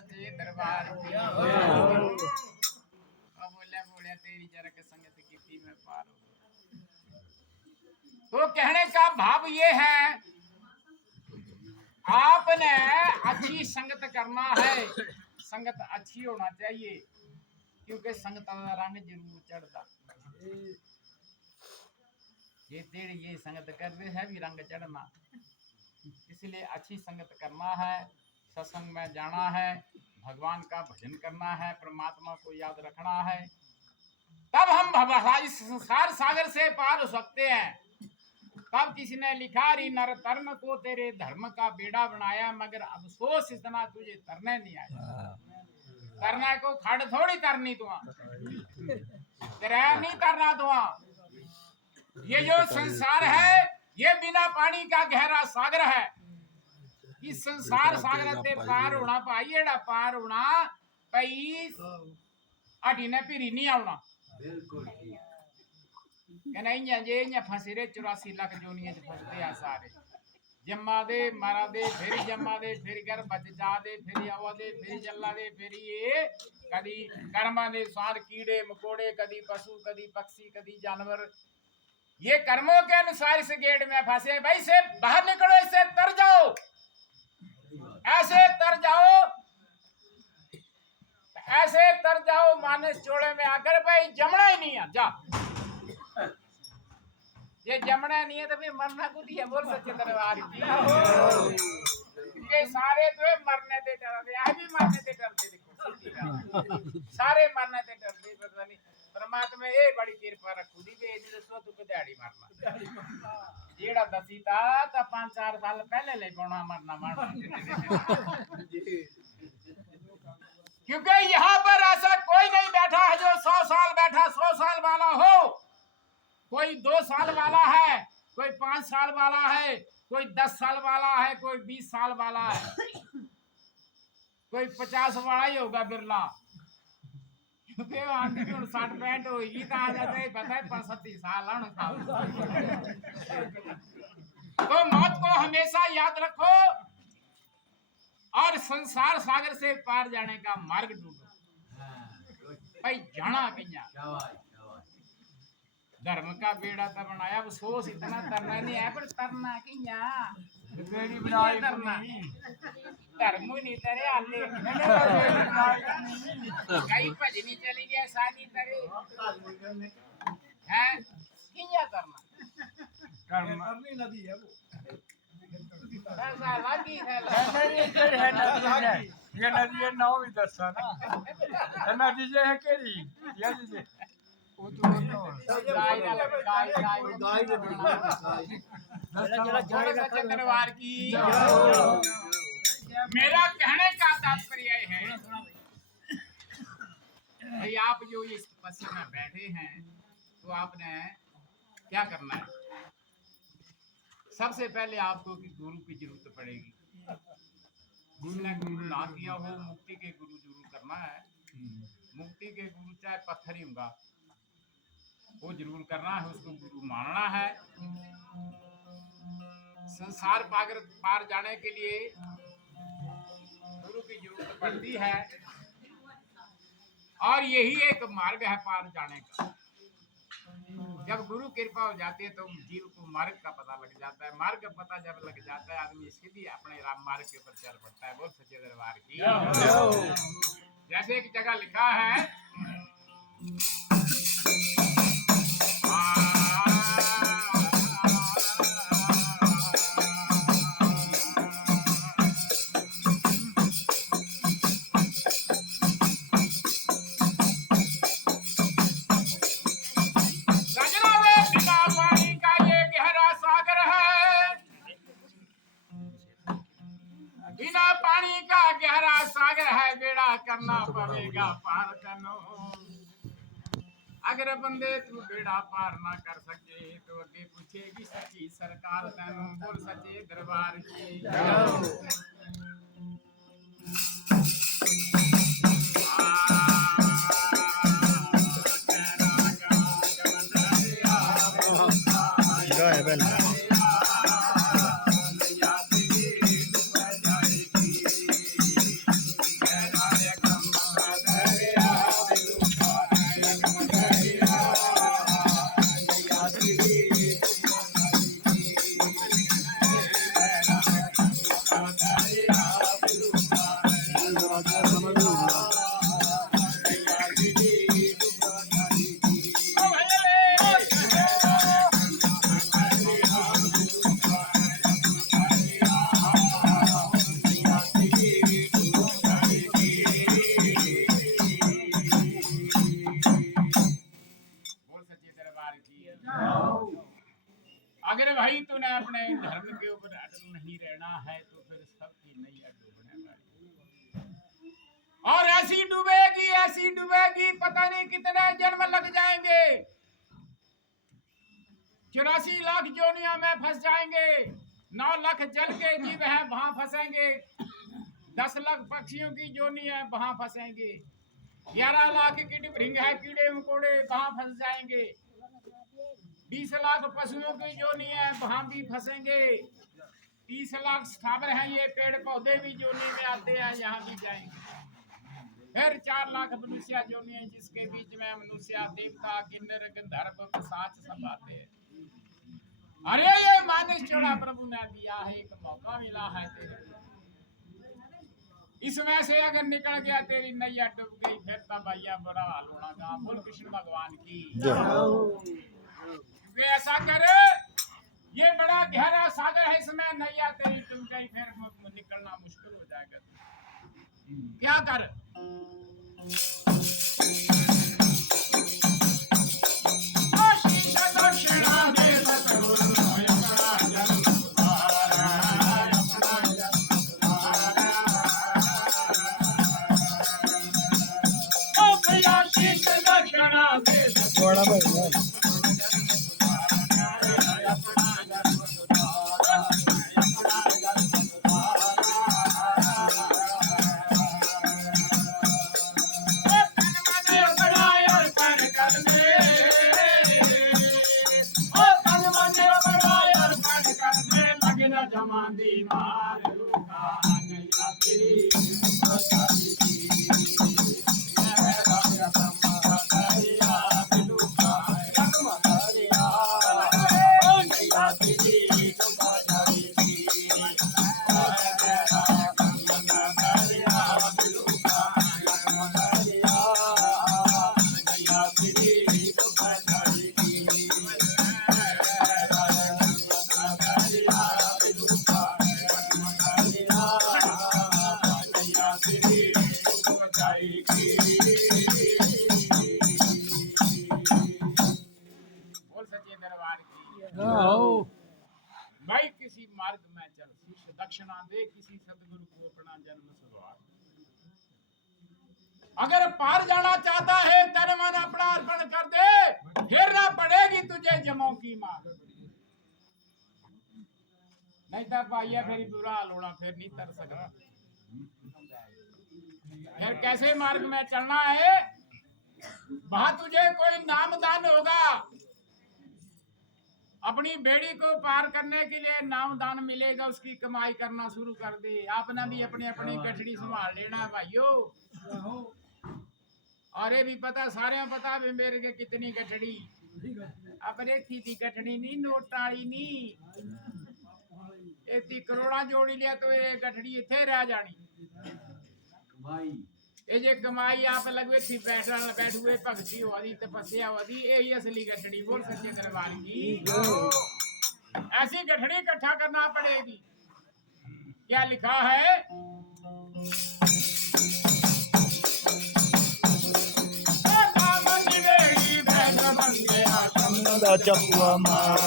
सच्चे दरबार की। बोले बोले तेरी जरा के संगत की मैं पार हूँ। तो कहने का भाव ये है, आपने अच्छी संगत करना है, संगत अच्छी होना चाहिए, क्योंकि संगत का रंग जरूर चढ़ता। ये तेरी ये संगत कर रहे है भी रंग चढ़ना, इसलिए अच्छी संगत करना है, सत्संग में जाना है, भगवान का भजन करना है, परमात्मा को याद रखना है, तब हम इस संसार सागर से पार हो सकते हैं। तब किसी ने लिखा, री नर तरण को तेरे धर्म का बेड़ा बनाया, मगर अफसोस इतना तुझे तरने नहीं आया। तरना को खड़ थोड़ी तरनी तुआ, तेरा नहीं तरना तुआ। ये जो संसार है ये बिना पानी का गहरा सागर है। इस संसार सागर ते पार होना भाई, एड़ा पार होना भाई अटी ने फिरी नहीं आना। बिल्कुल कहना जे इं फसे रे 84 लाख जोनियां च फसदे आ सारे, जम्मा दे मारा दे फिर जम्मा दे फिर घर बच जा दे फिर आवा दे फिर जल्ला दे फिर ये कदी कर्मा दे सार कीड़े मकोड़े, कदी पशु कदी पक्षी कदी जानवर, ये कर्मों के अनुसार इस गेट में फंसे। भाई से बाहर निकलो, इससे तर जाओ, ऐसे तर जाओ, ऐसे तर जाओ मानस चोड़े में आकर भाई जमना ही नहीं है। जा ये जमना नहीं है तो फिर मरना कुछ है। बोल सच्चे दरबार की। ये सारे तो मरने से डरते, आज भी मरने से डरते। देखो सारे मरने से डरते, पता नहीं परमात्मा ये बड़ी कृपा रखू दी वे दसो तू कदाड़ी मरना जेड़ा दसी था तो 5-4 साल पहले ले पौना मरना क्योंकि यहाँ पर ऐसा कोई नहीं बैठा है जो 100 साल बैठा 100 साल वाला हो। कोई 2 साल वाला है, कोई 5 साल वाला है, कोई 10 साल वाला है, कोई 20 साल वाला है, कोई 50 वाला ही होगा बिरला। क्योंकि 60-65 होगी तो आ जाता है, पता है 65 साल तो मौत को हमेशा याद रखो और संसार सागर से पार जाने का मार्ग ढूंढो। भाई जाना कहीं धर्म का बेड़ा तो बनाया, अफसोस इतना तरना नहीं है, पर तरना कहीं तरना धर्म नहीं तरे आले कई भजनी चली गया शादी तरे है किया करना करनी नदी है वो ऐसा लागी है ये नदी है नाव भी दसा ना नदी जे है केरी ये जे वो तो गाय दरबार की। मेरा कहने का तात्पर्य है भाई आप जो इस तपस्या में बैठे हैं तो आपने क्या करना है। सबसे पहले आपको कि गुरु की जरूरत पड़ेगी। गुरु ने गुरु ना किया हो, मुक्ति के गुरु जरूर करना है। मुक्ति के गुरु चाहे पत्थर ही होगा वो जरूर करना है, उसको गुरु मानना है। संसार पार जाने के लिए गुरु की जरूरत पड़ती है और यही एक मार्ग है पार जाने का। जब गुरु कृपा हो जाती है तो जीव को मार्ग का पता लग जाता है। मार्ग का पता जब लग जाता है आदमी सीधी अपने राम मार्ग के ऊपर चल पड़ता है। बोल सच्चे दरबार की। जैसे एक जगह लिखा है बिना पानी का गहरा सागर है, बेड़ा करना पड़ेगा पार करनो। अगर बंदे तू बेड़ा पार ना कर सके तो अगे पूछेगी सच्ची सरकार तेनू। बोल सच्चे दरबार की। धर्म के ऊपर अटल नहीं रहना है तो फिर सबकी नैया डूबने वाली, और ऐसी डूबेगी पता नहीं कितने जन्म लग जाएंगे, 84 लाख जोनियों में फंस जाएंगे, 9 लाख जल के जीव हैं वहां फंसेंगे, 10 लाख पक्षियों की जोनी है वहां फंसेंगे, 11 लाख कीट भृंग है कीड़े मकोड़े वहां फंस जाएंगे, 20 लाख पशुओं की जोनी है वहां भी फंसेंगे, 30 लाख स्थावर हैं ये पेड़ पौधे भी जोनी में आते हैं यहाँ भी जाएंगे, फिर 4 लाख मनुष्य जोनी है जिसके बीच में मनुष्य देवता किन्नर गंधर्व पिशाच सब आते हैं। अरे ये मानस जोड़ा प्रभु ने दिया है, एक मौका मिला है तेरे, इसमें से अगर निकल गया तेरी नैया डूब गई फिर तब भैया बड़ा हाल होना का। बोल कृष्ण भगवान की। क्योंकि ऐसा करे, ये बड़ा गहरा सागर है, इसमें नैया तेरी डूब गई फिर निकलना मुश्किल हो जाएगा। क्या कर बड़ा भाई जमांदी मार भाई किसी मार्ग में चल, शिष्य दक्षिणा दे किसी सदगुरु को अपना जन्म सवार। अगर पार जाना चाहता है तन मन अपना अर्पण कर दे, फिर ना पड़ेगी तुझे जमों की मार। नहीं तर पाइया फिर बुरा हाल होना, फिर नहीं तर सकता। फिर कैसे मार्ग में चलना है, वहां तुझे कोई नामदान होगा, अपनी बेड़ी को पार करने के लिए नामदान मिलेगा, उसकी कमाई करना शुरू कर दे। आपने भी अपनी अपनी गठड़ी संभाल लेना भाइयों। और ये भी पता, सारे पता भी मेरे के कितनी गठड़ी, अब रेखी थी गठड़ी नहीं, नोटाली नहीं, इतनी करोड़ा जोड़ी लिया तो ये गठड़ी इथे रह जानी। ये जे कमाई आप लगवे थी बैठुए भक्ति होदी तपस्या होदी, यही असली गठड़ी। बोल सच्चे दरबार की। ऐसी गठड़ी इकट्ठा करना पड़ेगी। क्या लिखा है, चपुआ मार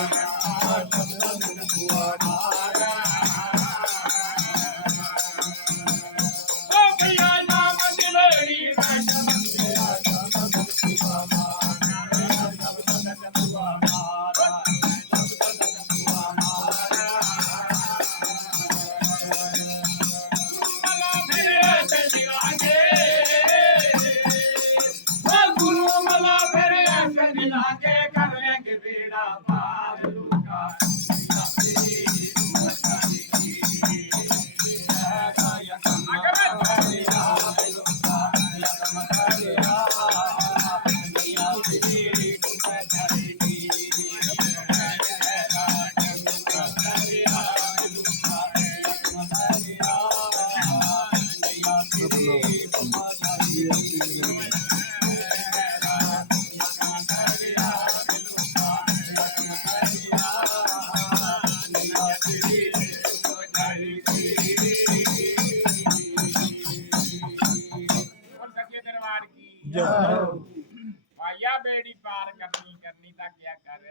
भैया बेड़ी पार करनी था क्या कर,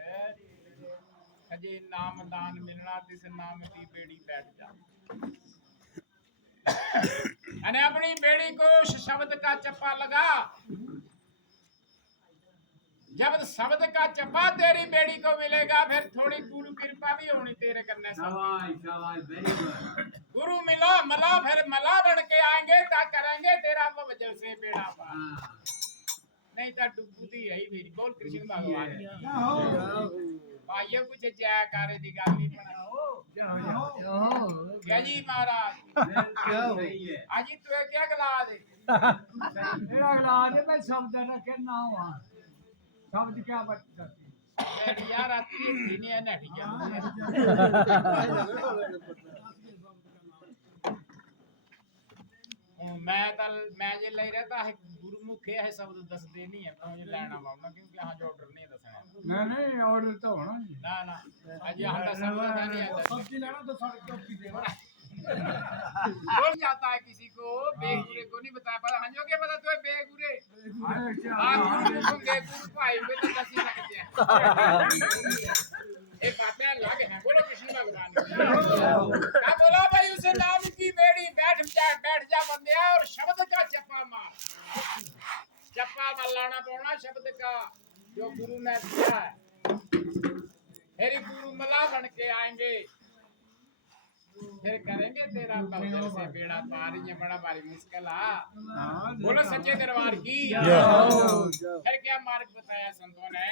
सजे नाम दान मिलना तिस नाम की बेड़ी बैठ जा। अने अपनी बेड़ी को उस शब्द का चप्पा लगा। जब शब्द का चप्पा तेरी बेड़ी को मिलेगा फिर थोड़ी गुरु कृपा भी होनी तेरे करने से। गुरु मिला मला फिर मला बन के आएंगे ता करेंगे तेरा वो वजह से बेड़ा पार। नहीं तो डुबुदी है ही मेरी। बोल कृष्ण भगवान भाइयों कुछ जयकारे दी गल नहीं बनाओ। क्या जी महाराज आज तू क्या गला दे मेरा गला दे मैं शब्द रखे ना हुआ शब्द क्या बचता यार आती नहीं है ना ठीक है। मैं ये ले रहता है गुरुमुखे है शब्द दस दे नहीं है तो मुझे लेना पाऊंगा क्योंकि यहाँ जो ऑर्डर नहीं दसना नहीं ऑर्डर तो होना नहीं ना आज यहाँ का शब्द नहीं है सब्जी लेना तो साढ़े चौकी देना बोल जाता है किसी को बेगुरे को नहीं बताया पर हाँ जो क्या पता तो बेगुरे बेगुर भाई में तो दस ही लगते हैं। ये बातें अलग हैं। बोलो कृष्ण भगवान क्या बोला भाई उसे नाम की बेड़ी बैठ जा बंदे और शब्द का चप्पा मार। चप्पा मलाना पौना शब्द का जो गुरु ने दिया है। मेरी गुरु मला बन के आएंगे फिर करेंगे तेरा बगल से बेड़ा पार। ये बड़ा भारी मुश्किल है। बोलो सच्चे दरबार की। फिर क्या मार्ग बताया संतों ने।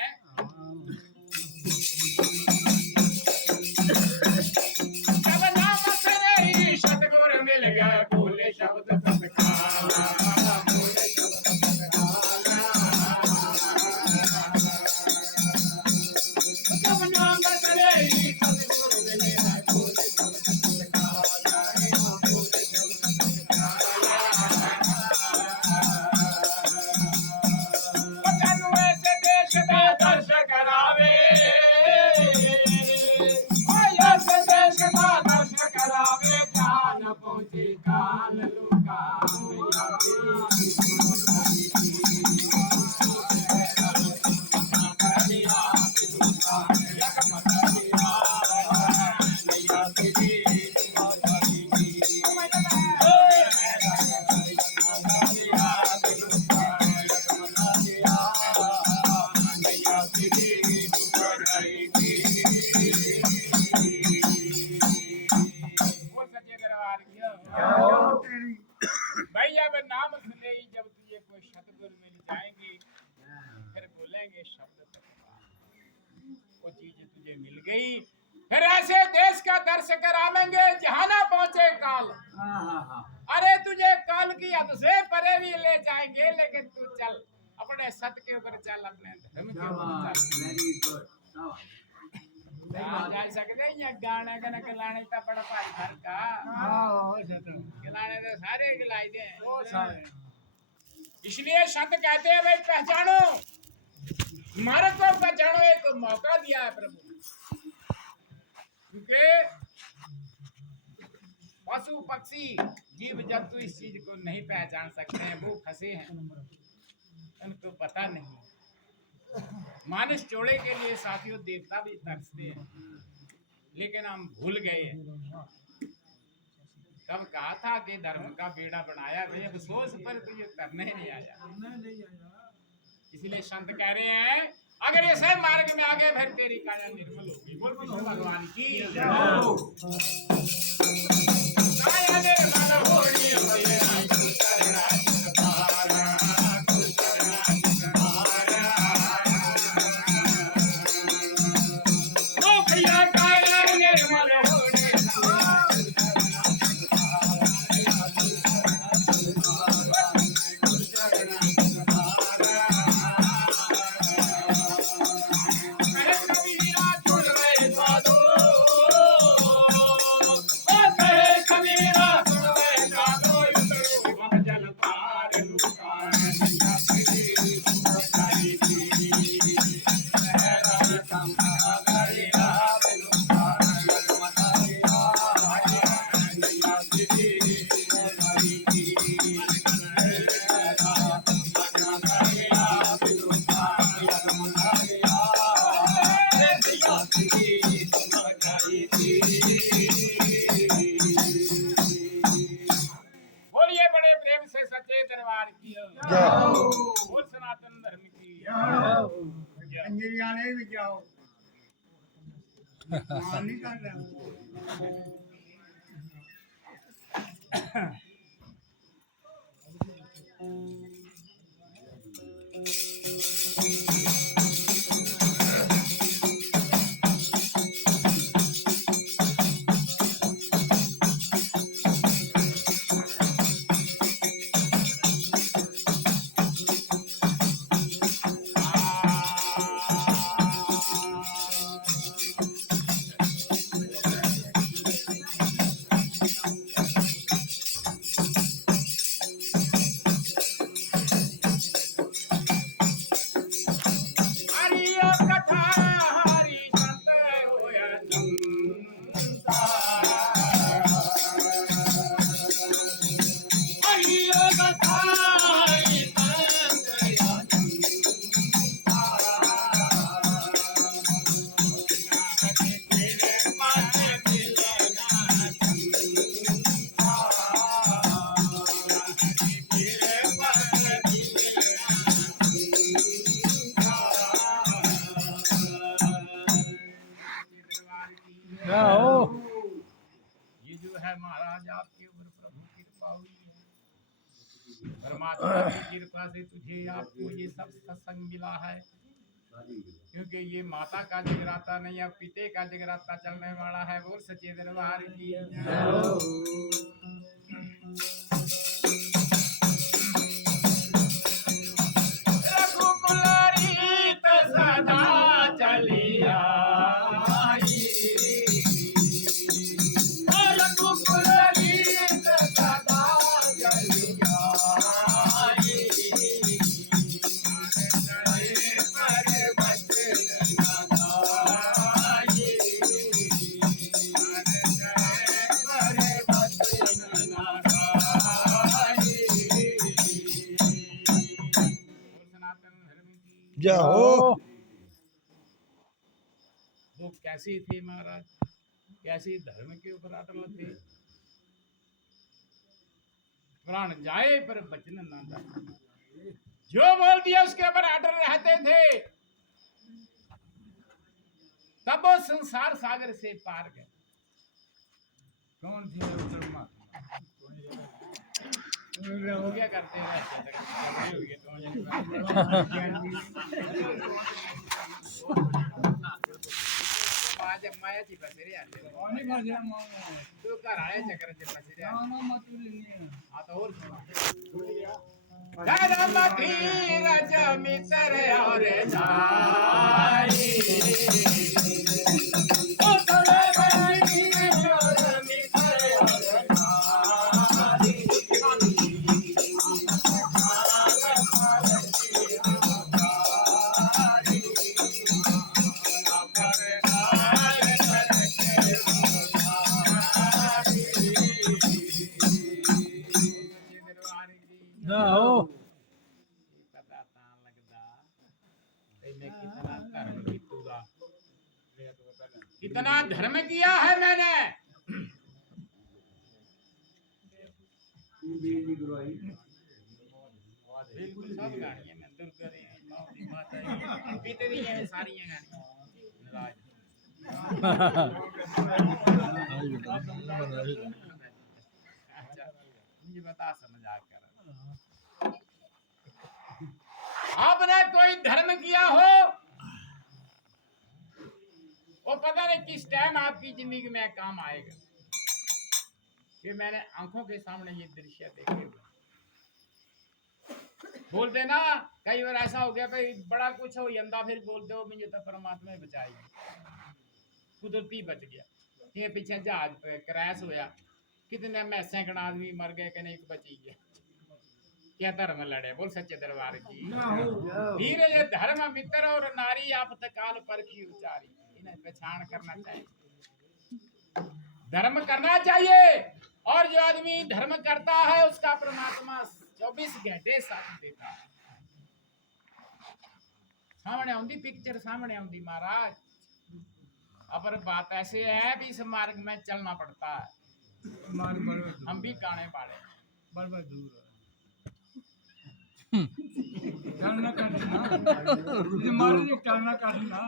जब नाम से ही सतगुरु मिल गया बोले शब्द सत्कारा। जब नाम से ही सतगुरु मिल गया बोले शब्द भाई अब नाम सुने ही जब तुझे कोई सतगुरु मिल जाएंगे फिर बोलेंगे शब्द वो चीज तुझे मिल गई। फिर ऐसे देश का दर्श करावेंगे जहाँ ना पहुंचे काल। अरे तुझे काल की हद से परे भी ले जाएंगे लेकिन तू चल अपने सत के ऊपर चल अपने धर्म के ऊपर चल। जा सकते हैं गाने का गलाने का बड़ा भारी फर्क है। गलाने तो सारे गलाई दे। इसलिए संत कहते हैं भाई पहचानो मार्ग को पहचानो। एक मौका दिया है प्रभु क्योंकि पशु पक्षी जीव जंतु इस चीज को नहीं पहचान सकते हैं। वो फंसे हैं उनको पता नहीं। मानस चोड़े के लिए साथियों देवता भी तरसते हैं लेकिन हम भूल गए। कब कहा था कि धर्म का बेड़ा बनाया वे अफसोस पर तुझे तरने नहीं आया। इसलिए संत कह रहे हैं अगर ये सही मार्ग में आगे फिर तेरी काया निर्मल होगी। बोल कृष्ण भगवान की काया निर्मल होनी दरबार की जय हो। बोल सनातन धर्म की जय। अंजलि आने भी जाओ मान नहीं कर रहा हरियो कथा हरि संत होया जनता। हरियो कथा हरि संत होया जनता। हरि तेरे मन मिलना जनता। हरि तेरे मन जय हो। ये जो है महाराज आपके ऊपर प्रभु की कृपा हुई है। परमात्मा की कृपा से तुझे आपको ये सब सत्संग मिला है, क्योंकि ये माता का जगराता नहीं है, पिते का जगराता चलने वाला है। बोल सच्चे दरबार की रघुकुल रीत सदा चली आई। रघुकुल रीत सदा चली आई। पर बचन लगाई। पर बचन लगाई। सनातन धर्म की जय हो। वो कैसे थे महाराज, कैसे धर्म के ऊपर अटल थे। प्राण जाए पर बचन ना जाए, जो बोल दिया उसके ऊपर अटल रहते थे। तब वो संसार सागर से पार गए। कौन थे वो परमात्मा? क्या करते हैं आज माया जी बसेरे आते हैं। नहीं कर दिया तो घर आए चक्कर से बसेरे आते मामा मत लेंगे हाँ तो और धर्म धीरज मित्र और नारी। ओ धर्म धीरज मित्र और नारी। जय हो। पता तां लगदा मैंने कितना धर्म कीता, कितना धर्म किया है मैंने। बिल्कुल सब गाड़ियां में अंदर करे माऊली माता बीते दी हैं सारी गाड़ियां नाराज। अच्छा मुझे बता समझा कर आपने कोई धर्म किया हो, वो पता नहीं किस टाइम आपकी जिंदगी में काम आएगा। कि मैंने आंखों के सामने ये दृश्य देखे हुए। बोल देना कई बार ऐसा हो गया भाई बड़ा कुछ हो यंदा फिर बोल दो मुझे तो परमात्मा ही बचाएगी, कुदरती बच गया। ये पीछे जहाज पे क्रैश होया, कितने में सैकड़ा आदमी मर गए कि नहीं बची गया। क्या धर्म लड़े, बोल सच्चे दरबार की धीरे ये धर्म मित्र और नारी आप तकाल पर की उचारी। इन्हें पहचान करना चाहिए, धर्म करना चाहिए। और जो आदमी धर्म करता है उसका परमात्मा 24 घंटे साथ देता है। सामने आउंदी पिक्चर सामने आउंदी महाराज। अपर बात ऐसे है भी इस मार्ग में चलना पड़ता है। हम भी काने पाड़े बड़ा दूर चालना करना मारे जो चालना करना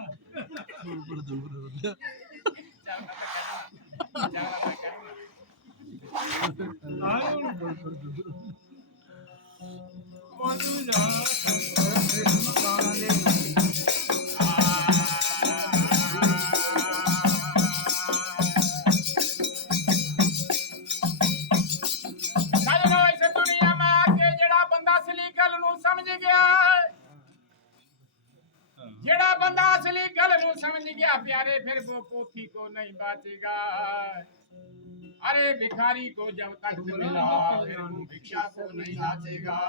आयो कौन तू जा साजनो इस दुनिया में आके जेड़ा बंदा असली गल नू समझ गया जेड़ा बंदा असली गल नू समझ गया प्यारे फिर वो पोथी को नहीं बाचेगा अरे भिखारी को जब तक मिला फिर वो भिक्षा को नहीं नाचेगा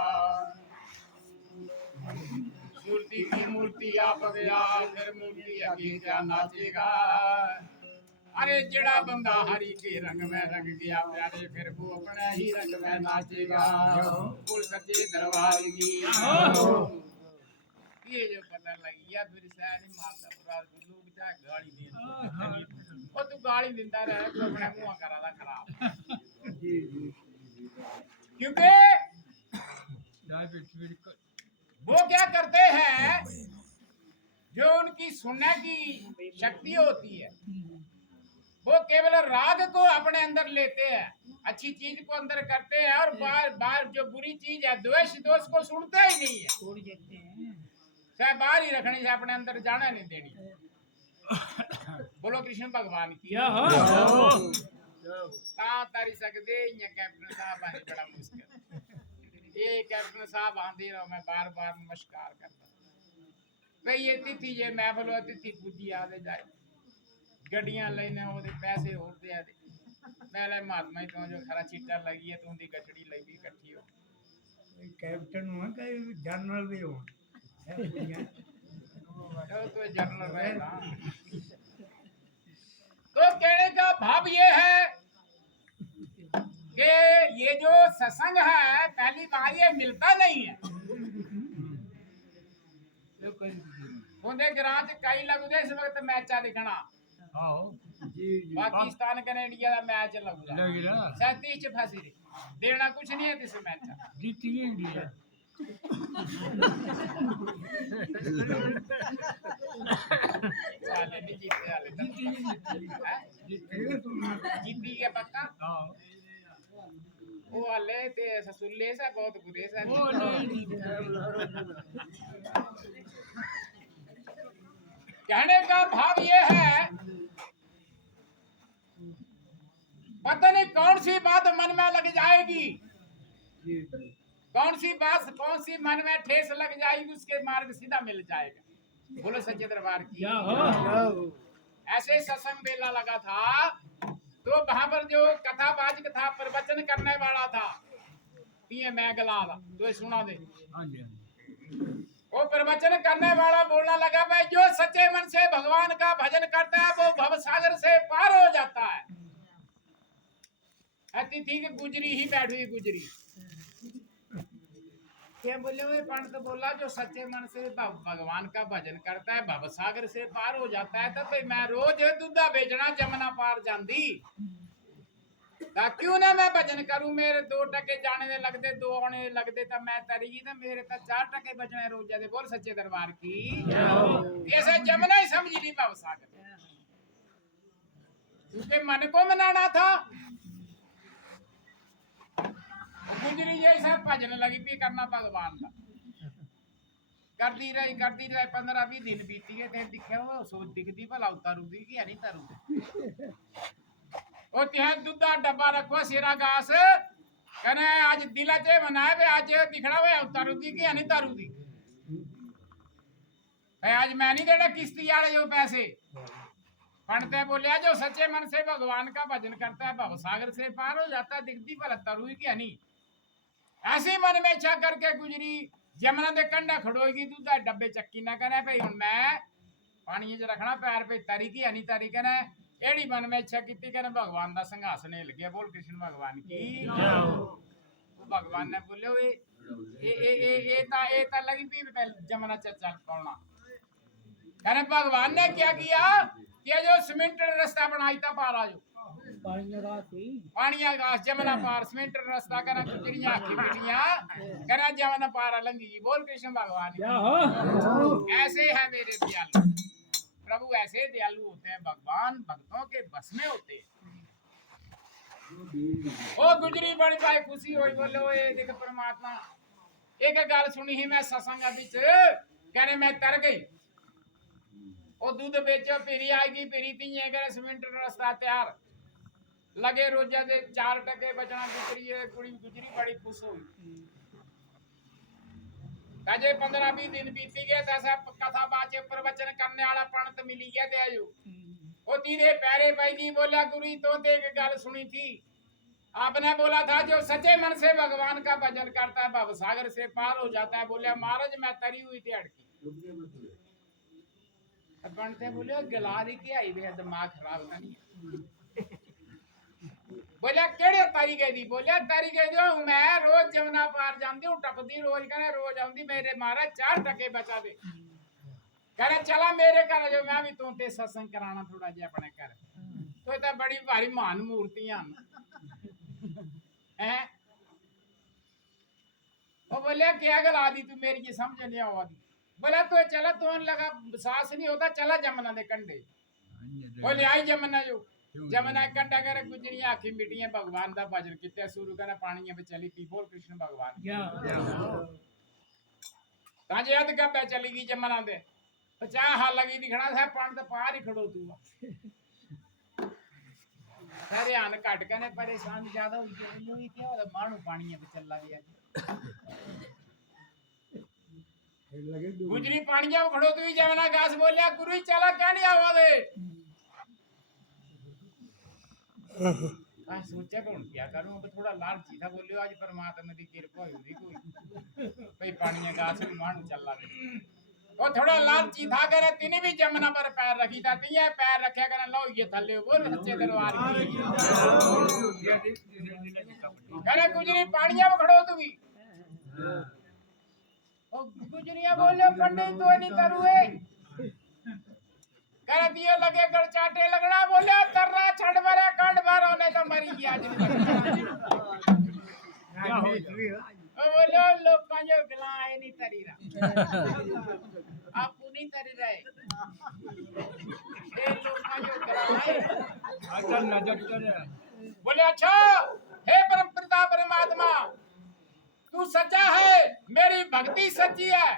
मूर्ति की मूर्ति आप गया फिर मूर्ति आगे क्या नाचेगा अरे जेड़ा बंदा हरि के रंग में रंग गया प्यारे फिर वो अपने ही रंग में नाचेगा बोल सच्चे दरबार की ये जो पता लगी या फिर शायद ही मारता पूरा लोग जा गाली दे ओ तू गाली देता रहे तो अपने मुंह करा दा खराब क्योंकि वो क्या करते हैं जो उनकी सुनने की शक्ति होती है वो केवल राग को अपने अंदर लेते हैं अच्छी चीज को अंदर करते हैं और बार बार जो बुरी चीज है द्वेष दोष को सुनते ही नहीं है चाहे बाहर ही रखने से अपने अंदर जाना नहीं देनी बोलो कृष्ण भगवान की तारी सकते कैप्टन साहब आने बड़ा मुश्किल ये कैप्टन साहब आंदे रहो मैं बार बार नमस्कार करता भाई ये तिथि ये मैं बोलो तिथि पूजी आदे जाए गड्डियां लेने ओदे पैसे होर दे दे पहले महात्मा ही तो जो खरा चीटा लगी है तो उनकी गठड़ी लगी इकट्ठी हो कैप्टन हुआ कई जनरल भी हो तो जनरल रहेगा तो कहने का भाव ये है कि ये जो सत्संग है पहली बार ये मिलता नहीं है उनके ग्रां च कई लगदे इस वक्त मैचा दिखना पाकिस्तान कनेडिया का मैच लगदा 37 च फसी देना कुछ नहीं है इस मैच जीती इंडिया साले नहीं जीते वाले जीती के पक्का वो वाले ते ससुल्ले सा बहुत बुरे सा वो नहीं कहने का भाव ये है पता नहीं कौन सी बात मन में लग जाएगी कौन सी मन में ठेस लग जाएगी उसके मार्ग सीधा मिल जाएगा बोलो सच्चे दरबार की ऐसे सत्संग मेला लगा था तो वहां पर जो कथाबाज कथा प्रवचन करने वाला था ये मैं गला तो सुना दे वो प्रवचन करने वाला बोलने लगा भाई जो सच्चे मन से भगवान का भजन करता है वो भव सागर से पार हो जाता है अतिथि की गुजरी ही बैठी गुजरी क्या बोले वो पंडित बोला जो सच्चे मन से भगवान का भजन करता है भव सागर से पार हो जाता है तो भाई मैं रोज दूधा बेचना जमुना पार जाती क्यों ना मैं भजन करूं मेरे 2 टके जाने दे लगते 2 आने लगते तो मैं तरी तो मेरे तो 4 टके बचने रोज जाते बोल सच्चे दरबार की ऐसे जमुना ही समझ ली भव सागर क्योंकि मन को मनाना था गुजरी जैसा भजन लगी पी करना भगवान का करती रही 15-20 दिन बीती गए दिखे वो सोच दिखती भला उतारूगी कि नहीं तारूगी वो तिहां दूधा डब्बा रखो सिरा घास कहने आज दिला चे मनाए वे आज दिखना वे उतारूगी कि नहीं तारूगी आज मैं नहीं देना किस्ती वाले जो पैसे पंडित बोलिया जो सच्चे मन से भगवान का भजन करता है भव सागर से पार हो जाता है दिखती भला तारूगी कि नहीं ऐसी मन में इच्छा करके गुजरी जमुना दे कंडा खड़ोगी दूधा डब्बे चक्की ना करे भाई हुन मैं पानी च रखना पैर पे तरी की नहीं तरी कने एड़ी मन में इच्छा की कने भगवान दा संघासन हिल गया बोल कृष्ण भगवान की तो भगवान ने बोले ए ता लगी पी जमुना चल पौना कने भगवान ने क्या किया कि जो सीमेंटेड रास्ता बनाई था पार आ जो पानिया घास जमना पार सीमेंट रास्ता करा गुजरियां आखी बिटिया करा जमना पार लंगी बोल कृष्ण भगवान की। ऐसे है मेरे दयालु प्रभु, ऐसे दयालु होते हैं भगवान, भक्तों के बस में होते हैं। ओ गुजरी बड़ी भाई खुशी होई, बोलो ए देख परमात्मा एक गल सुनी ही मैं सत्संग विच कहने मैं तर गई ओ दूध बेचो फिरी आएगी फिरी पीए करे सीमेंट रास्ता तैयार लगे रोजा दे 4 टके बचना गुजरी है कुड़ी गुजरी बड़ी खुश हुई। कजे 15-20 दिन बीती गए दस कथा बाचे प्रवचन करने वाला पंडित मिली गया ते आयो ओ तीरे पैरे पैगी बोला गुरु तो ते एक गल सुनी थी आपने बोला था जो सच्चे मन से भगवान का भजन करता है भव सागर से पार हो जाता है। बोले महाराज मैं तरी हुई थी अड़की पंडित बोले गला दी के आई वे दिमाग खराब था नहीं बोलिया केड़े तारी गई दी बोलिया तारी गई जो मैं रोज जमुना पार जांदी हूं टपदी रोज करे रोज आंदी मेरे महाराज 4 टके बचा दे करे चला मेरे घर जो मैं भी तू ते सत्संग कराना थोड़ा जे अपने घर तो इतना बड़ी भारी महान मूर्तियां हैं वो बोलिया क्या गल आदि तू मेरी की समझ नहीं आवादी बोला तो चला तो लगा सास नहीं होता चला जमुना दे कंडे बोले आई जमुना जो जमुना कंडा करे गुजरियां आखी मिटियां भगवान दा भजन किते शुरू करे पानी में चली पी बोल कृष्ण भगवान ताजे अध कब चली गई जमुना दे 50 हाल लगी दिखना था पानी तो पार ही खड़ो तू सारे आन काट कने परेशान ज्यादा हुई क्या और मानू पानी में चला गया गुजरी पानिया में खड़ो तू जमुना घास बोलिया गुरु चला क्या नहीं आवा दे मैं सोचा कौन क्या करूं अब थोड़ा लालची था बोलियो आज परमात्मा की कृपा हुई कोई भाई पानी में घास में मानू चला दे वो थोड़ा लालची था करे तिने भी जमुना पर पैर रखी था तिया पैर रखे करे लो ये थल्ले बोल सच्चे दरबार की करे गुजरी पानिया में खड़ो तू भी ओ गुजरिया बोले पंडित तो नहीं करूए करे दिए लगे गड़ चाटे लगड़ा बोले तर्रा छड़ मारे कांड मारो ने तो मरी गया ओ बोलो लोकां जो गला है नहीं तरीरा आप नहीं तरी रहे ये लोकां जो गला है अच्छा नजर करे बोले अच्छा हे परमपिता परमात्मा तू सच्चा है मेरी भक्ति सच्ची है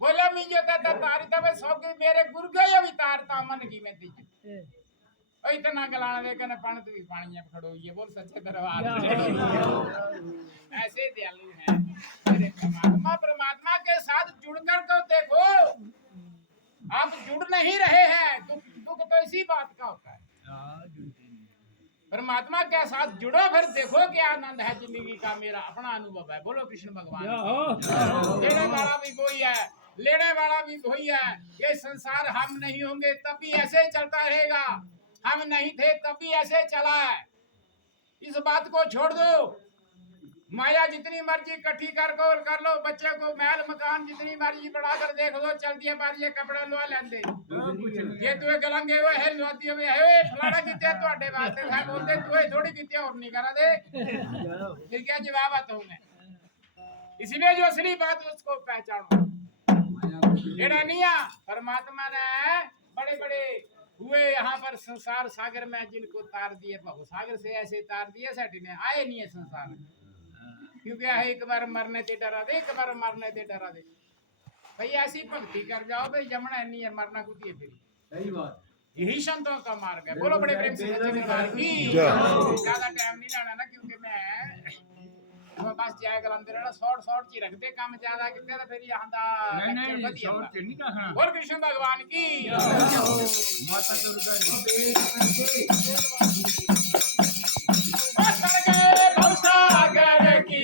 बोले मुझे तो तारी तब सौ के मेरे गुरु गए अवतारता मन की में थी ओ इतना गलाना दे कने पानी तू पानी में खड़ो ये बोल सच्चे दरबार ऐसे दयालु हैं मेरे परमात्मा के साथ जुड़कर तो देखो आप जुड़ नहीं रहे हैं दुख तो इसी बात का होता है परमात्मा के साथ जुड़ो फिर देखो क्या आनंद है जिंदगी का मेरा अपना अनुभव है बोलो कृष्ण भगवान देने वाला भी वही है लेने वाला भी वही है ये संसार हम नहीं होंगे तब भी ऐसे ही चलता रहेगा हम नहीं थे तब भी ऐसे चला है इस बात को छोड़ दो माया जितनी मर्जी इकट्ठी कर लो बच्चे को महल मकान जितनी मर्जी बढ़ाकर देख लो चलती है बार ये कपड़ा लुआ लेंदे ये तुए गलंगे हुए है लुआती हुए है फलाना किते ਤੁਹਾਡੇ वास्ते है बोलते तुए थोड़ी किते और नहीं करा दे फिर क्या जवाब आता हूं मैं इसलिए जो असली बात उसको पहचानो एड़ा नहीं परमात्मा ने बड़े बड़े हुए यहाँ पर संसार सागर में जिनको तार दिए भव सागर से ऐसे तार दिए सटी ने आए नहीं है संसार में क्योंकि है एक बार मरने ते डरा दे एक बार मरने ते डरा दे भाई ऐसी भक्ति कर जाओ भाई जमना नहीं है मरना कुछ है फिर सही बात यही संतों का मार्ग है बोलो बड़े प्रेम से सच्चे दरबार की ज्यादा टाइम नहीं लेना ना क्योंकि मैं बस जाए गलंदर ना शॉर्ट ची रख दे काम ज्यादा कितने तो फिर यहां दा नहीं शॉर्ट नहीं कहा और कृष्ण भगवान की माता दुर्गा सागर की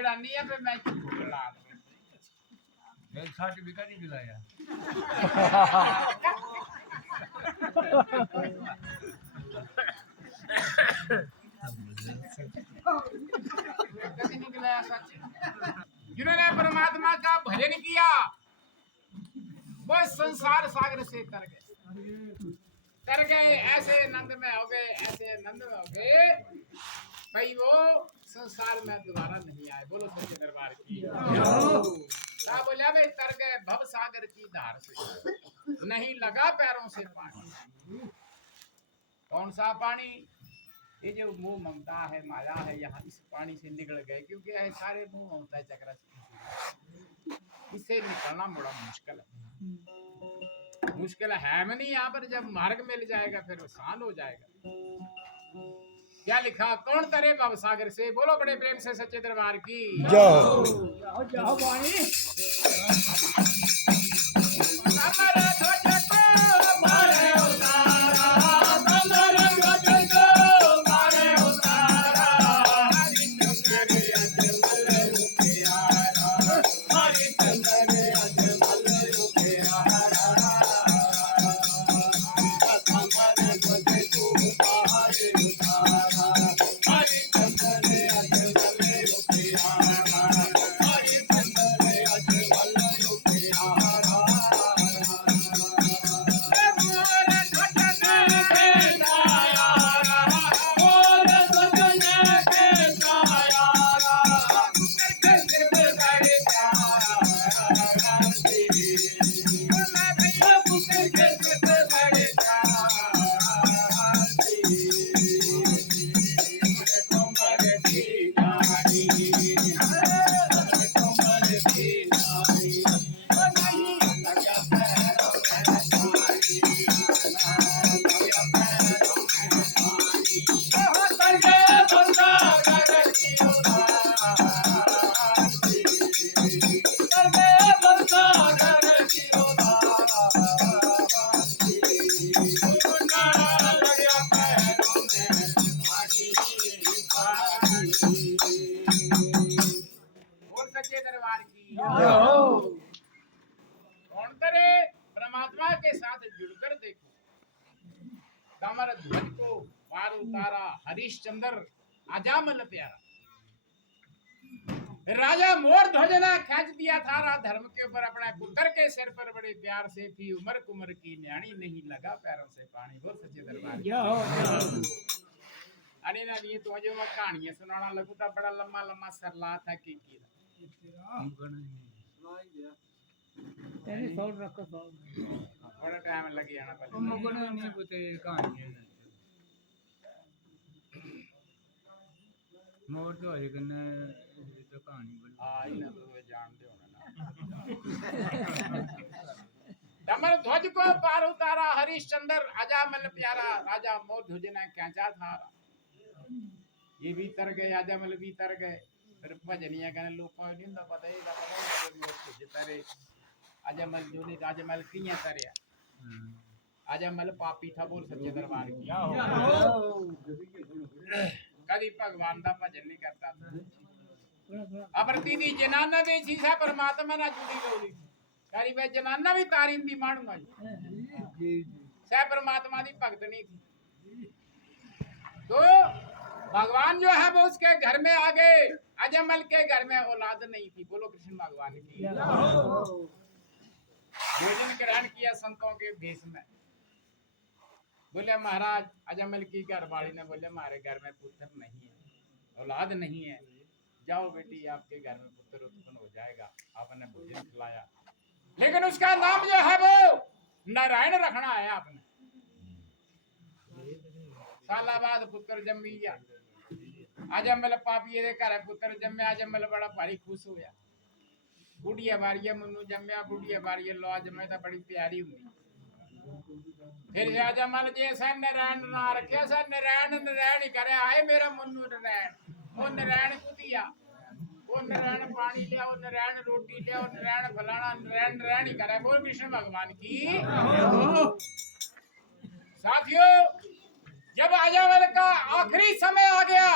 जेड़ा नहीं है पे मैं ला ये सर्टिफिकेट नहीं दिलाया कभी नहीं दिलाया सच जिन्होंने परमात्मा का भजन किया वो संसार सागर से तर गए ऐसे आनंद में हो गए ऐसे आनंद में हो गए भाई वो संसार में दोबारा नहीं आए बोलो सच्चे दरबार की क्या बोला भाई तर गए भव सागर की धार से नहीं लगा पैरों से पानी कौन सा पानी ये जो मोह ममता है माया है यहाँ इस पानी से निकल गए क्योंकि ये सारे मोह ममता चक्र इससे निकलना बड़ा मुश्किल है मुश्किल है मैं नहीं यहाँ पर जब मार्ग मिल जाएगा फिर आसान हो जाएगा क्या लिखा कौन तरे भव सागर से बोलो बड़े प्रेम से सच्चे दरबार की जाओ जाओ पानी हमारा ध्वज को मारे उतारा हमारा ध्वज को मारे उतारा हरिचंद्र अजमल प्यारा हरिचंद्र अजमल प्यारा हमारा ध्वज को मारे उतारा हरिचंद्र अजमल प्यारा हरिचंद्र अजमल प्यारा और सच्चे दरबार की जाओ कौन करे परमात्मा के साथ जुड़कर देखो कमर ध्वज को पार उतारा हरिश्चंद्र अजामल प्यारा राजा मोर ध्वज ने खींच दिया था धर्म के ऊपर अपने पुत्र के सिर पर बड़े प्यार से थी उमर कुमर की न्याणी नहीं लगा पैरों से पानी बोल सच्चे दरबार की। जाओ अरे ना ये तो जो मैं कहानियां सुनाना लगू था बड़ा लम्बा लम्बा सरला था की तेरे सॉल रखो सॉल बड़ा टाइम लग जाना पहले मुगने नहीं पते कहानी मोर तो है कने तो कहानी बोल हाँ इन्हें तो वे जानते हो ना डमर ध्वज को पार उतारा हरिश्चंद्र अजामल प्यारा राजा मोर ध्वज ने खींचा था ये भी तर गए अजामल भी तर गए फिर भजनिया कहने लोगों को नहीं तो पता ही मोर ध्वज तरे अजामल जो नहीं अजामल किया तरिया अजामल पापी था बोल सच्चे दरबार की कभी भगवान का भजन नहीं करता था अबरती दी जनाना दे सीसा परमात्मा ना जुड़ी गई करी वे जनाना भी तारीन दी मानूंगा जी सह परमात्मा दी भक्त नहीं थी तो भगवान जो है वो उसके घर में आ गए अजमल के घर में औलाद नहीं थी बोलो कृष्ण भगवान की भोजन ग्रहण किया संतों के भेष में बोले महाराज अजमल की घरवाली ने बोले हमारे घर में पुत्र नहीं है औलाद नहीं है जाओ बेटी आपके घर में पुत्र उत्पन्न हो जाएगा आपने भोजन खिलाया लेकिन उसका नाम जो है वो नारायण रखना है आपने साला बाद पुत्र जमी गया अजमल पापी दे घर पुत्र जम्मे अजमल बड़ा भारी खुश होया बुढ़िया बारिया मनु जम्या बुढ़िया बारिया लो जमे तो बड़ी प्यारी हुई फिर अजमल जी सर नारायण ना रखे सर नारायण नारायण ही करे आए मेरा मनु नारायण वो नारायण कुतिया वो नारायण पानी लिया वो नारायण रोटी लिया वो नारायण फलाना नारायण नारायण ही करे बोल कृष्ण भगवान की साथियों जब अजमल का आखिरी समय आ गया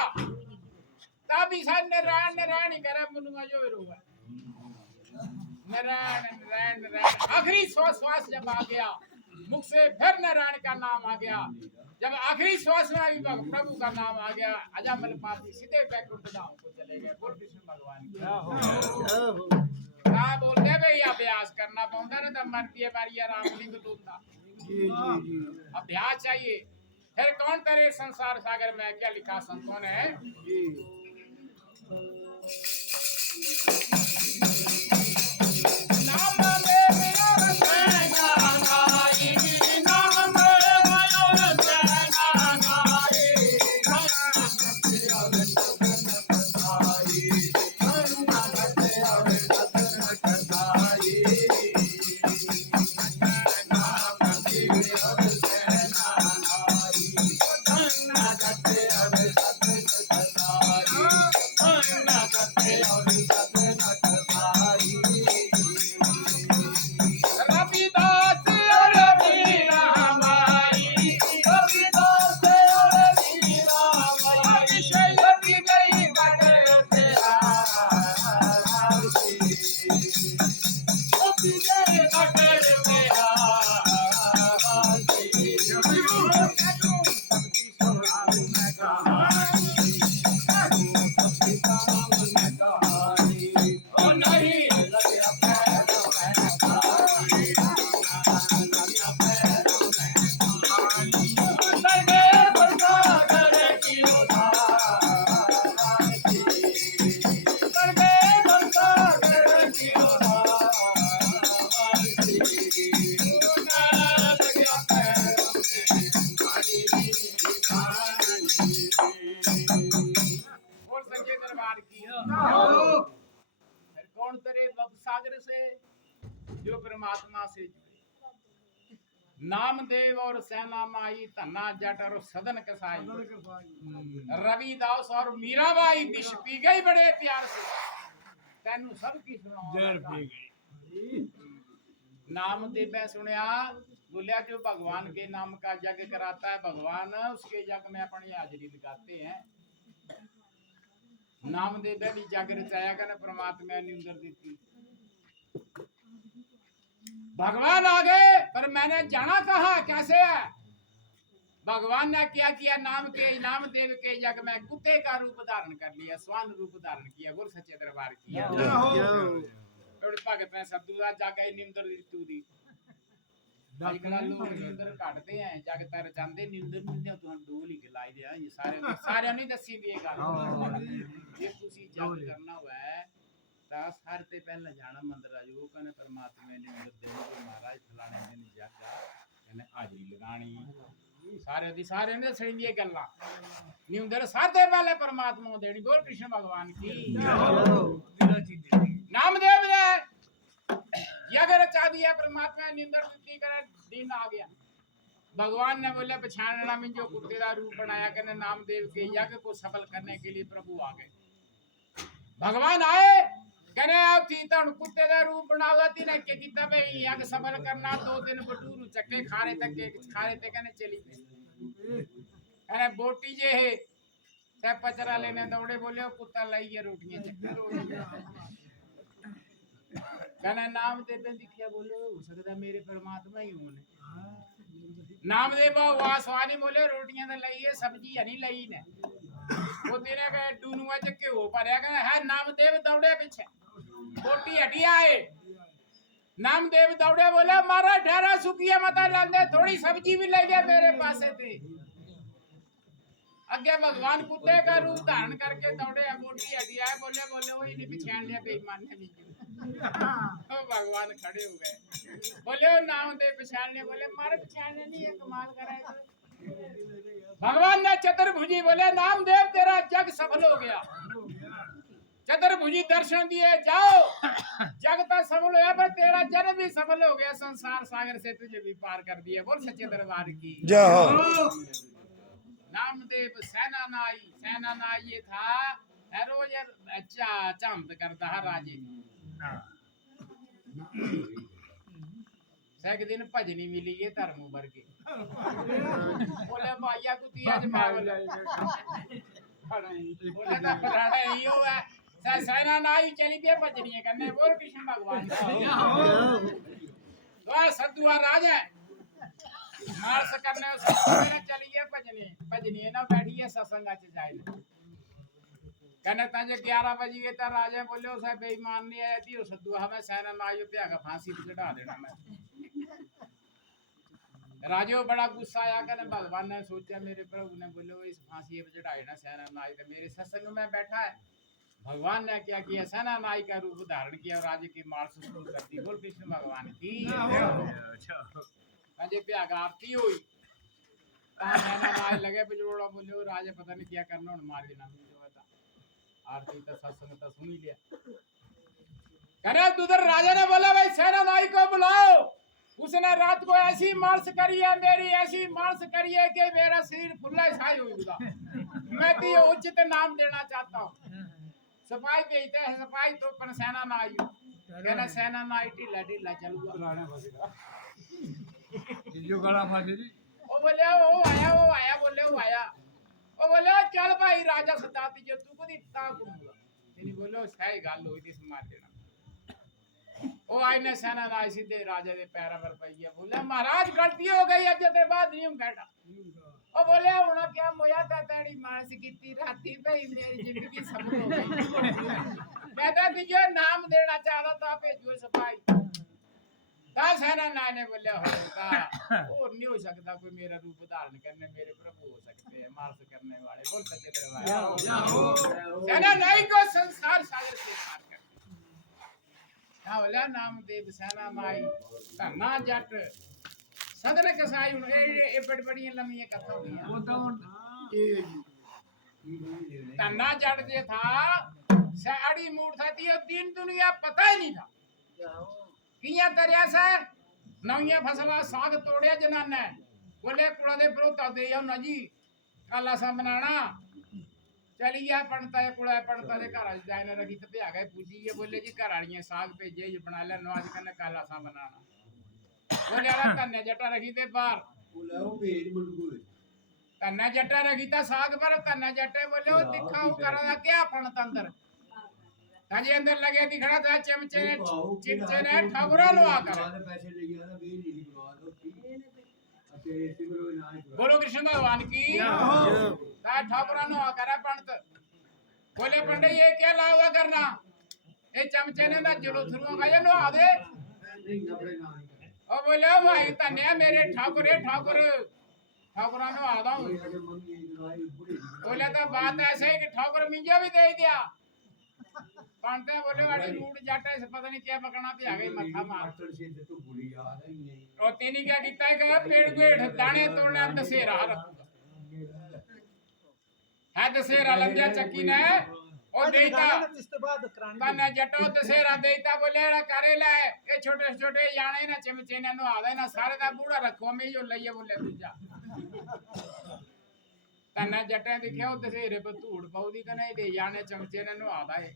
ता भी शायद नारायण नारायण ही करे मनुआ जो रोगा नारायण नारायण नारायण। आखिरी श्वास जब आ गया मुख से फिर नारायण का नाम आ गया। जब आखिरी श्वास में भी प्रभु का नाम आ गया अजामिल पासी सीधे बैकुंठ धाम को चले गए। बोल कृष्ण भगवान की। हाँ बोलते भाई अभ्यास करना पौंदा ना तब मरती है बारिया रामलिंग लूटना अभ्यास चाहिए। फिर कौन करे संसार सागर में क्या लिखा संतों ने कौन करे भव सागर से जो परमात्मा से नामदेव और सेना माई धन्ना जट और सदन कसाई रविदास और मीराबाई विष पी गई बड़े प्यार से तेनू सब की सुनाओ। नामदेव सुनिया बोलिया जो भगवान के नाम का जग कराता है भगवान उसके जग में अपनी हाजिरी लगाते हैं। नामदेव भी जग रचाया कर परमात्मा ने उधर देती भगवान आ गए पर मैंने जाना कहा कैसे है। भगवान ने क्या किया नामदेव के जग में कुत्ते का रूप धारण कर लिया स्वान रूप धारण किया गुरु सच्चे दरबार किया भगत ने सदुआ जाके निंदर ऋतु दी आजकल लोग निंदर काटते हैं जग तर जाते निंदर नहीं तो हम डोल ही खिलाई दिया ये सारे नहीं दसी दी गल ये तुसी जग करना हुआ है ता सारे ते पहले जाना मंदिर आजो कने परमात्मा ने निंदर दे महाराज फलाने दिन जग कने हाजरी लगानी सारे ने सड़ी दी गल्ला निंदर सारे पहले परमात्मा देनी। बोल कृष्ण भगवान की नामदेव ने अगर चाह दिया परमात्मा निंदर स्तुति करे दिन आ गया। भगवान ने बोले पछाणना में जो कुत्ते का रूप बनाया करने नामदेव के यज्ञ को सफल करने के लिए प्रभु आ गए। भगवान आए करे आप थी तो कुत्ते का रूप बनावा थी ना के कितना पे यज्ञ सफल करना 2 दिन बटूर चक्के खारे तक कहने चली अरे बोटी जे है सब पचरा लेने दौड़े बोले कुत्ता लाइए रोटियां चक्के कहना नामदेव दिखिया बोले हो सकता मेरे परमात्मा ही होने नामदेव वासवानी बोले रोटियां तो लई है सब्जी नहीं लई ने वो तेरे का डूनुआ चक्के हो पाया है नामदेव दौड़े पीछे बोटी हटिया है नामदेव दौड़े बोले मारा ढेरा सुखिया मता लांदे थोड़ी सब्जी भी ले गया मेरे पास थे अगे भगवान कुत्ते का रूप धारण करके दौड़े बोटी हटिया है बोले वही नहीं पहचान लिया बेईमान ने भी तो भगवान खड़े हो गए बोले नामदेव पहचान लिया बोले मारे पहचानने नहीं है कमाल कराए भगवान ने चतुर्भुजी बोले नामदेव तेरा जग सफल हो गया चतुर्भुजी दर्शन दिए जाओ जग तो सफल होया पर तेरा जन्म भी सफल हो गया संसार सागर से तुझे भी पार कर दिया। बोल सच्चे दरबार की जय हो। नामदेव सेनानाई ये था रोज अच्छा चांद करता है राजे एक दिन भजनी मिली है धर्म वर्गे बोले भाइया कुछ आज बोले तो पुराना ही हो है सेना ना ही चली गई भजनी है करने बोल कृष्ण भगवान तो सद्दुआ राज है मार्स करने सद्दुआ चली गई भजनी भजनी ना बैठी है सत्संग च जाए कहने ताजे 11 बजे गए ता राजा बोले उसे बेईमान नहीं आया थी सद्दुआ हमें सेना ना आयो ते आगे फांसी पे चढ़ा देना मैं राजो बड़ा गुस्सा आया कहने भगवान ने सोचा मेरे प्रभु ने बोले इस फांसी पे चढ़ाए ना सेना नाई तो मेरे सत्संग में बैठा है भगवान ने क्या किया सेना नाई का रूप धारण किया और राजे की मार शुरू कर दी बोल कृष्ण भगवान की राजे पे आरती हुई कहा सेना नाई लगे बिजोड़ा बोले राजे पता नहीं क्या करना उन्हें मार देना आरती तो सत्संग तो सुन ही लिया कहने उधर राजा ने बोला भाई सेना नाई को बुलाओ उसने रात को ऐसी मार्च करी है मेरी ऐसी मार्च करी है कि मेरा शरीर फुल्ला छाई होगा मैं तो ये उचित नाम देना चाहता हूँ सफाई भेजते हैं सफाई तो पर सेना ना आई कहना सेना ना आई ढीला ढीला चलूगा जो गला फांसी दी वो आया बोले चल भाई राजा सताती जो तू को दिखता करूंगा नहीं बोलो सही गल हुई थी मार देना ओ आई ने सेना ना सीधे राजा दे पैरों पर पई बोले महाराज गलती हो गई अज ते बाद नहीं बैठा ओ बोले हुन क्या मोया ता तेरी मानस कीती राती भाई मेरी जिंदगी सफल हो गई मैं तो तुझे नाम देना चाहता था भेजो सफाई ता सेना ना ने बोले होगा और नहीं हो सकता कोई मेरा रूप धारण करने मेरे प्रभु हो सकते हैं मार्स करने वाले बोल सच्चे दरबार सेना नहीं को संसार सागर से पार कर ना बोला नामदेव सेना माई धना जट सदन कसाई ए बड़ी बड़ी लंबी कथा होगी धना जट जे था साड़ी मूड था ती दिन दुनिया पता ही नहीं था किया तरया से नविया फसला साग तोड़िया जनाने बोले कुड़ा दे परोता दे ना जी काला सा बनाना चली गया पढ़ता है कुड़ा पढ़ता है घर जाने रखी तो आ गए पूछी ये बोले जी घर वाली साग भेजे ये बना ले नवाज करने काला सा बनाना बोले यार धन्ने जटा रखी थे बाहर धन्ना जटा रखी था साग पर धन्ना जटे बोले वो दिखाओ करा क्या पढ़ता अंदर ताजे अंदर लगे दिखना था चमचे ने चिमचे ने ठगुरा लवा कर बोलो कृष्ण भगवान की ता ठगुरा लवा कर पंडित बोले पंडित ये क्या लावा करना ये चमचे ने ना जुलो थुरुआ का ये लवा दे ओ बोले भाई तन्या मेरे ठाकुर ठाकुरा ने आ दाऊं बोले तो बात ऐसे है कि ठाकुर मिंजा भी दे दिया पंडित बोले वाली मूड जाटा से पता नहीं क्या पकड़ना पे आ गई मथा मार और तेनी क्या किता है कि पेड़ पेड़ दाने तोड़ने दशहरा रखूंगा है दशहरा लग गया चक्की ने और देता कन्ने जटो दशहरा देता बोले रा करे ले ये छोटे छोटे याने ना चमचे ने नो आवे ना सारे दा बूढ़ा रखो में जो लइए बोले दूजा कन्ने जटे दिखे ओ दशहरे पे धूड़ पाउदी कने दे याने चमचे ने नो आदा है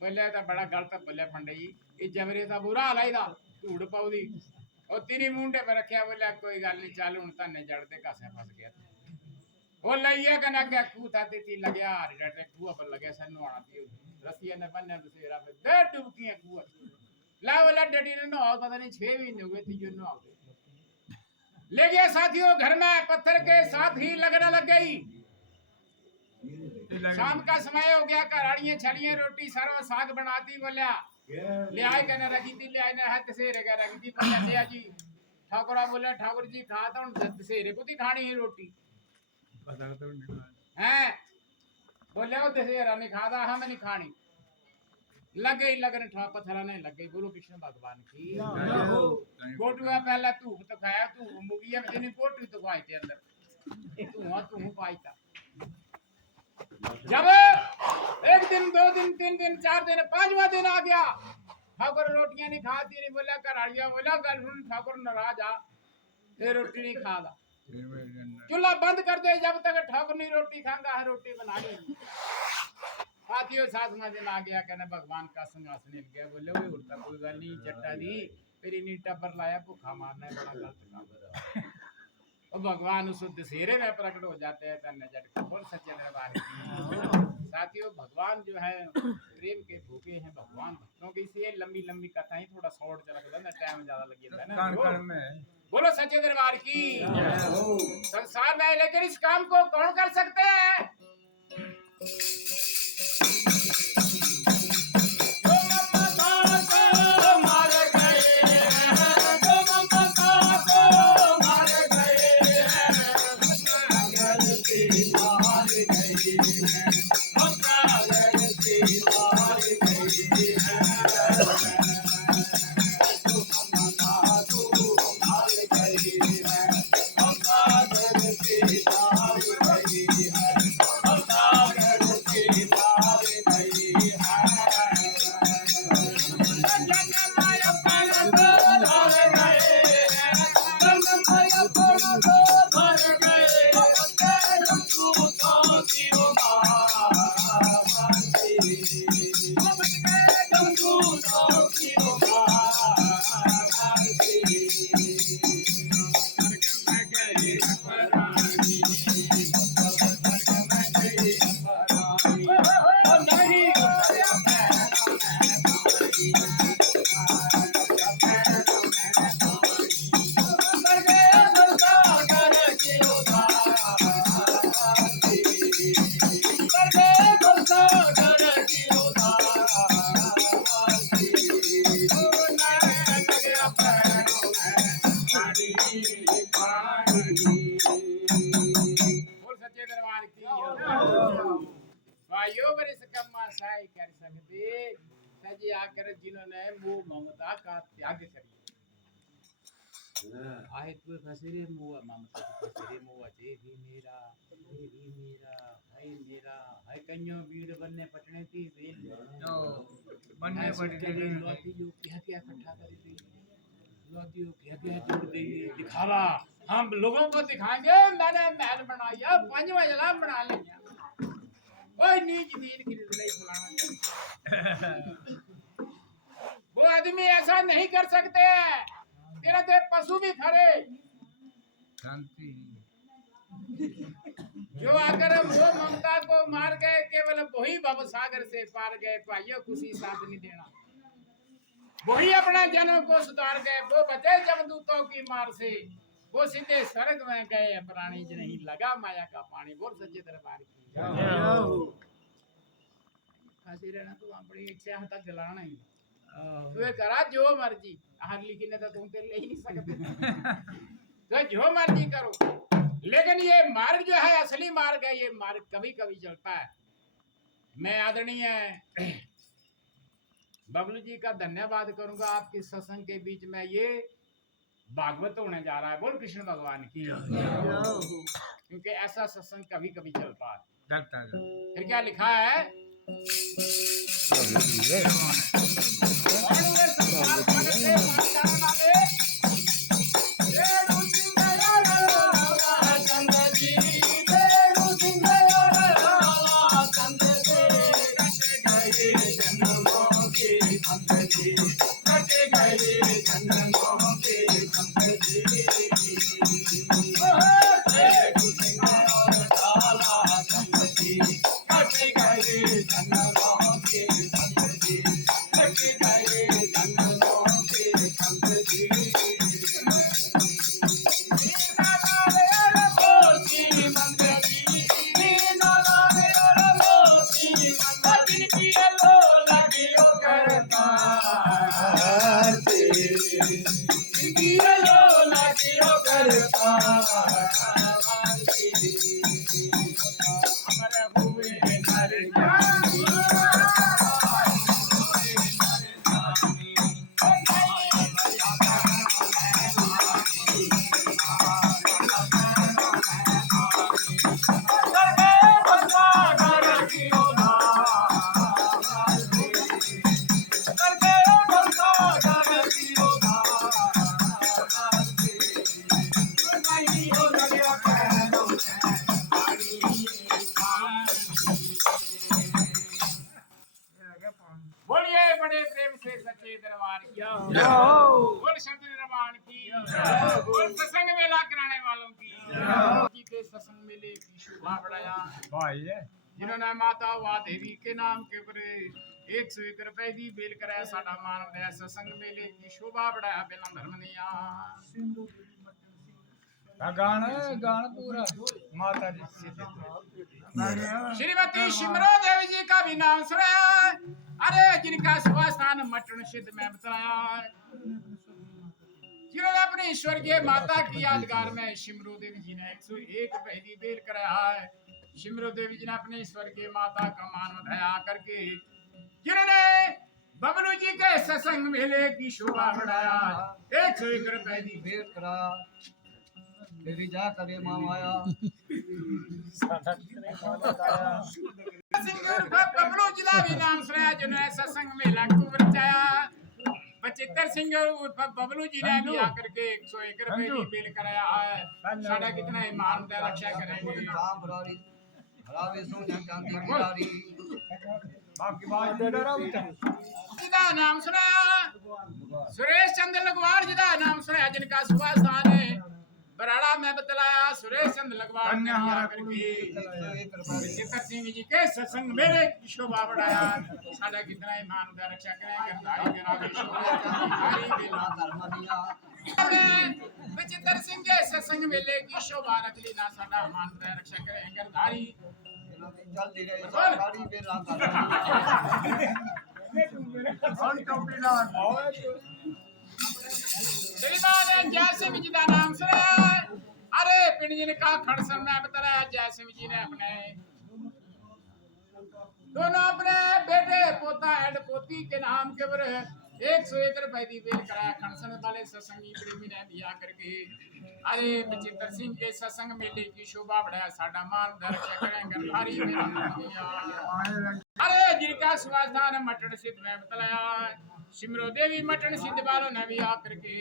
बोले तो बड़ा गलत बोले पंडित जी ये जबरे दा बुरा हाल है दा धूड़ पाउदी और तेरी मुंडे पे रखया बोले कोई गल नहीं चल हुन तन्ने जड़ दे कासे फस गया वो लइया कने के कूता ती लगया डटे कुआ पर लगे सन नवाना थी रसिया ने बन्ने दशहरा पे दे डुबकियां कुआ ला वाला डडी ने नो पता नहीं 6 महीने हुए थी जो नो ले गया साथियों घर में पत्थर के साथ ही लगने लग गई शाम का समय हो गया कराड़ियां छड़ियां रोटी सरवा साग बनाती बोलिया ले आए कने रखी थी ले आए ने हाथ से रे रखी थी बोलिया जी ठाकुरा बोले ठाकुर जी खाता हूं दशहरे को ती खानी है रोटी हैं बोले वो दशहरा नहीं खाता हम नहीं खानी लग गई लगन ठा पत्थरा नहीं लग गई गुरु कृष्ण भगवान की गोटुआ पहला धूप तो खाया धूप मुगिया में नहीं गोटू तो खाई थे अंदर तू पाईता जब एक दिन 2 दिन 3 दिन 4 दिन 5वां दिन आ गया ठाकुर रोटियां नहीं खाती नहीं बोला कराड़िया बोला गल ठाकुर नाराज आ ये रोटी नहीं खाता चूल्हा बंद कर दे जब तक ठाकुर नहीं रोटी खाएगा है रोटी बना ली साथियों 7वां दिन आ गया कहने भगवान का सिंहासन हिल गया बोले वो उड़ता कोई गल नहीं चट्टा दी फिर इन्हीं टब्बर लाया भूखा मारना है बड़ा गलत काम और भगवान उस दशहरे में प्रकट हो जाते हैं धन्य जट बोल सच्चे दरबार की। साथियों भगवान जो है प्रेम के भूखे हैं भगवान भक्तों की, इसलिए लंबी लंबी कथाएं थोड़ा शॉर्ट रख दो ना, टाइम ज्यादा लग जाता है ना। कण में बोलो सच्चे दरबार की। संसार में लेकर इस काम को कौन कर सकते हैं? बोल सच्चे दरबार की। वायो बरिस कम्मा साई कर सकते सजी आकर जिन्होंने मोह ममता का त्याग करी। आहे तू फसरे मोह ममता फसरे मोह जे भी मेरा है कन्यो बीड़ बनने पटने थी वेल बनने पटने लोती जो क्या क्या इकट्ठा कर दी लोती जो क्या क्या जोड़ दी दिखावा हम लोगों को दिखाएंगे मैंने महल बनाया 5 मंजिला बना लिया ओए नीच नीच की नहीं फलाना। वो आदमी ऐसा नहीं कर सकते तेरा तो पशु भी खरे शांति जो आकर वो ममता को मार गए केवल वही भव सागर से पार गए पाइयो खुशी साथ नहीं देना वही अपना जन्म को सुधार गए वो बचे जमदूतों की मार से वो सीधे स्वर्ग में गए प्राणी ज नहीं लगा माया का पानी। बोल सच्चे दरबार की। खासी रहना तू अपनी इच्छा तक जलाना ही तू करा जो मर्जी हर लिखी ने तो तुम ले ही नहीं सकते तो जो मर्जी करो लेकिन ये मार्ग जो है असली मार्ग है ये मार्ग कभी कभी चलता है। मैं आदरणीय बबलू जी का धन्यवाद करूंगा आपके सत्संग के बीच में ये भागवत होने जा रहा है। बोल कृष्ण भगवान की। क्योंकि ऐसा सत्संग कभी कभी चलता है। फिर क्या लिखा है बड़े प्रेम से सच्चे दरबार की जय हो। बोल शब्द निर्माण की बोल सत्संग मेला कराने वालों की जी के सत्संग मेले की शोभा बढ़ाया भाई है जिन्होंने माता वा देवी के नाम के ऊपर 101 रुपए दी बेल कराया साडा मान दया सत्संग मेले की शोभा बढ़ाया बिना धर्म निया गाना पूरा माता जी श्रीमती शिमरो देवी जी का भी नाम सुनाया अरे जिनका स्वास्थान मटन सिद्ध में बताया जिन्होंने अपनी स्वर्गीय माता की यादगार में शिमरो देवी जी ने 101 रुपए दी बेल कराया है शिमरो देवी जी ने अपनी स्वर्गीय माता का मान बढ़ाया करके जिन्होंने बबलू जी के सत्संग मेले की शोभा बढ़ाया 101 रुपए दी बेर करा तेरी जा करे मामाया बबलू जी का भी नाम सुनाया जिन्होंने सत्संग मेला को बचाया बचित्र सिंह उर्फ बबलू जी ने भी आकर के 101 रुपए की बेल कराया है साडा कितना ईमानदार रक्षा करेंगे राम बरारी हरावे सोना चांदी बरारी बाकी बात दे रहा हूं जी का नाम सुनाया सुरेश चंद्र लगवाड़ जी का नाम सुनाया जिनका सुबह स्थान है बराड़ा में बतलाया सुरेश चंद्र लगवाड़ ने भी आकर के बचित्र सिंह जी के सत्संग मेले की शोभा बढ़ाया साडा कितना ईमानदार रक्षा करेंगे दाई के नाम शोभा के धर्मनिया बचित्र सिंह के सत्संग मेले की शोभा रख ली ना साडा ईमानदार रक्षा करेंगे धारी चल दे रे गाड़ी बेर रा और टोपी ना श्रीमान जय सिंह जी का नाम सुना अरे पिंड जिनका खड़सन में बताया जय सिंह जी ने अपने दोनों अपने बेटे पोता एंड पोती के नाम के ऊपर 101 रुपए की बेल कराया खड़सन वाले सत्संगी प्रेमी ने भी आकर के अरे बचित्र सिंह के सत्संग मेले की शोभा बढ़ाया साडा मान दर्शक करेंगे भारी अरे जिनका स्वास्थान मटन सिद्ध में बताया शिमरो देवी मटन सिद्ध वालों ने भी आकर के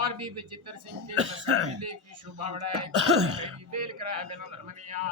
और भी बचित्र सिंह के सत्संग मेले की शोभा बढ़ाया बेल कराया बिना धर्मनिया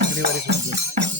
अगली बारी सुन